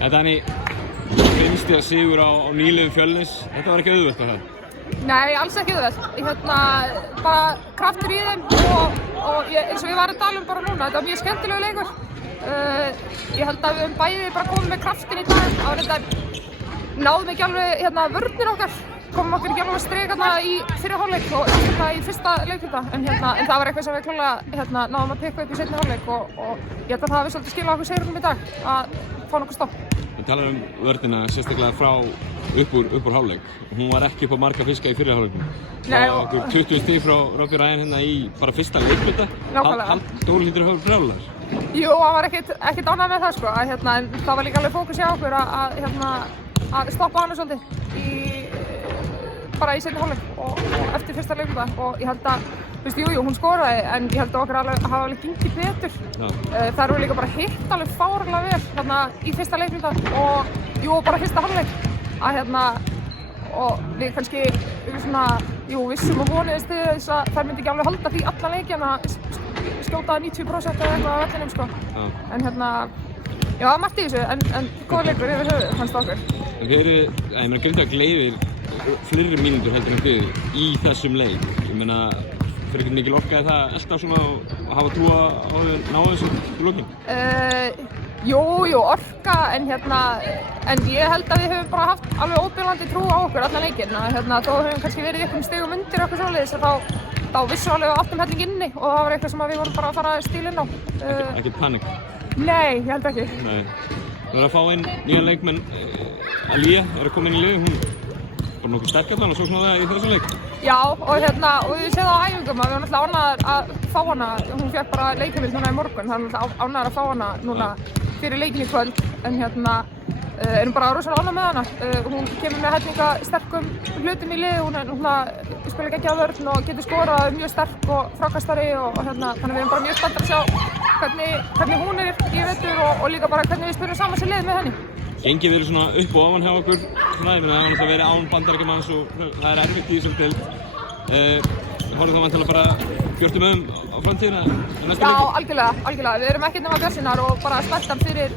Þannig, finnst þér sigur á nýliðu Fjölnis? Þetta var ekki auðvelt að það? Nei, alls ekki auðvelt. Bara kraftur í þeim og eins og ég var að tala bara núna, þetta var mjög skemmtilegu leikur. Ég held að við höfum bæði bara komið með kraftin í dag. Það var þetta, náðum ekki alveg vörnin okkar. Komum okkur ekki alveg að strika í fyrri hálfleik og í fyrsta leikluta. En það var eitthvað sem við klárlega náðum að pikka upp í seinni hálfleik og ég held að það hafi svolítið skilað okkur sigrinum í dag að fá nokkuð stopp. Við talar vörnina sérstaklega frá upp úr hálfleik. Hún var ekki upp á marga fiska í fyrri hálfleiknum. Nei, og 20 stig frá Robbie Ryan hérna í bara fyrsta leikluta. Nákvæmlega. Dóri hlýtur að hafa brjálaður. Jú, hann var ekkert ánægður með það sko. En það var líka alveg fókus hjá okkur að stoppa hana svolítið bara í seinni hálfleik og eftir fyrsta leikluta og ég held að, jú, hún skoraði en ég held að okkur hafa alveg gengið betur. Það eru líka bara hitt alveg fáránlega vel þarna í fyrsta leikluta og bara fyrsta hálfleik og við kannski vissum og vonuðumst til þess að þær myndi ekki alveg halda því alla leikinn að skjóta 90% eða eitthvað á vellinum sko. En já, það margt í þessu en góð leikur yfir höfuð fannst okkur. En Grindavík leiðir fleiri mínútur heldur en þið í þessum leik. Ég meina, fyrir ekki mikil orka það alltaf svona að hafa trú á að ná þessu í lokin? Jú, orka en ég held að við höfum bara haft alveg óbjörnandi trú á okkur allan leikinn. Þó höfum kannski verið í einhverjum stigum undir okkur svoleiðis þá vissum alveg að áttum helling inni og það var eitthvað sem við vorum bara að fara að stíla inn á. Ekkert panik? Nei, ég held ekki. Nei. Þú að fá inn nýjan leikmenn, Alía að koma inn í liðið, hún bara nokkuð sterk allan og svo svona það í þessum leik. Já, og við séð á æfingum að við varum alltaf ánægðar að fá hana, hún fékk bara leikheimild núna í morgun, þannig að ánægðar að fá hana núna fyrir leikin í kvöld, en erum bara rosalega ánægð með hana. Hún kemur með hellinga sterkum hlutum í liði, hún spilar geggjað vörn og getur skorað mjög sterk og frákastari og þannig að við erum bara mjög spenntar að sjá hvernig hún er í vetur og líka bara hvernig við spilum saman sér lið með henni. Gengið verið svona upp og ofan hjá okkur, það hefur náttúrulega verið án Bandaríkjamanns og það er erfitt í þessum deild. Horfum þá vantilega bara björtum á framtíðina næsta leikjum? Já, algjörlega. Við erum ekkert nema bjartsýnar og bara spenntar fyrir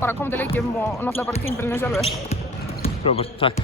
komandi leikjum og náttúrulega bara tímabilinu sjálfu. Frábært, takk.